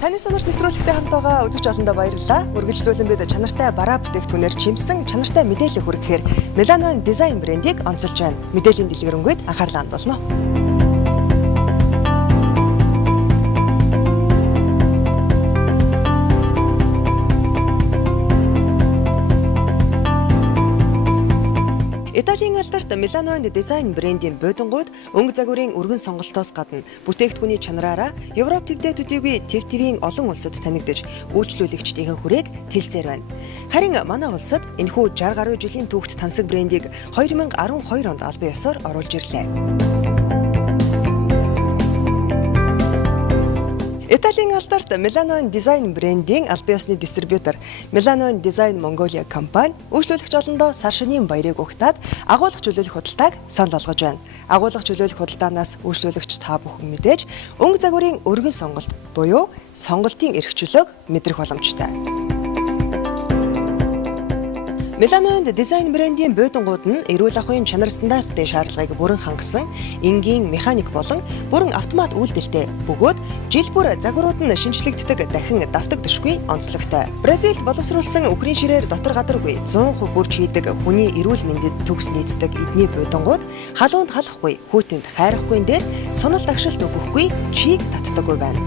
Таны сонирхол нэвтрүүлэгтэй хамт байгаа үзэгч олондоо баярлалаа. Үргэлжлүүлэн бид чанартай бараа бүтээгдэхүүнээр чимсэн чанартай мэдээлэл хүргэхээр Milano Design брендийг онцолж байна. Мэдээллийн дэлгэрэнгүй анхаарлаа хандуулно. Италийн алдарт Milano Design брендийн бодонгууд өнгө загварын өргөн сонголтоос гадна бүтээгдэхүүний чанараараа Европ төвдөө төдийгүй TVийн олон улсад танигдж үйлчлүүлэгчдийн хүрээг тэлсээр байна. Харин манай улсад энэхүү 60 гаруй жилийн түүхт тансаг брендийг 2012 онд албан ёсоор оруулж ирлээ. Италийн алдарт Milano Design брендийн албан ёсны дистрибьютор Milano Design Mongolia компани үйлчлүүлэгч олондоо сар шинийн баярыг өгтаад агуулгах чөлөөлөх худалдааг санал болгож байна. Агуулгах чөлөөлөх худалдаанаас үйлчлүүлэгч та бүхэн мэдээж өнгө загварын өргөн сонголт буюу сонголтын эрх чөлөөг мэдрэх боломжтой. Milano Design брендийн бодонгууд нь эрүүл ахуйн чанар стандартын шаардлагыг бүрэн хангасан энгийн механик болон бүрэн автомат үйлдэлтэй бөгөөд жил бүр загварууд нь шинжлэгддэг дахин давтагдшгүй онцлогтой. Бразилд боловсруулсан үхрийн ширээр дотор гадаргүй 100% бүрж хийдэг хүний эрүүл мэндэд төгс нийцдэг эдний бодонгууд халуунд халахгүй, хүүтэнд хайрахгүй дээр сунал дагшилт өгөхгүй, чийг татдаггүй байна.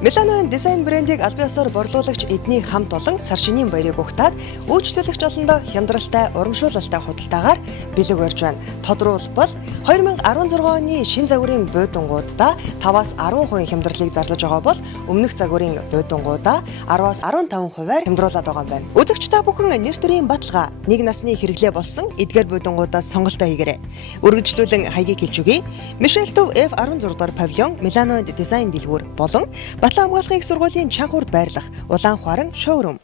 Milano Design брендийг албан ёсоор борлуулагч эдний хамт олон сар шинийн баярыг өгтаад үйлчлүүлэгч олондоо хямдралтай, урамшуулалтай худалдаагаар бэлэг барьж байна. Тодорхойлбол 2016 оны шин загварын бодонгуудаа 5-10% хямдралыг зарлаж байгаа бол өмнөх загварын бодонгуудаа 10-15%-аар хямдруулаад байгаа юм байна. Үзэгч та бүхэн нэр төрийн баталгаа, нэг насны хэрэглээ болсон эдгээр бодонгуудаас сонголтоо хийгээрэй. Үргэлжлүүлэн хаягийг хэлж өгье. Michel Tuv F16 дугаар павильон Milano Design дэлгүүр болон Батлан хамгаалахын их сургуулийн чанхурд байрлах Улаан Хуаран шоурум.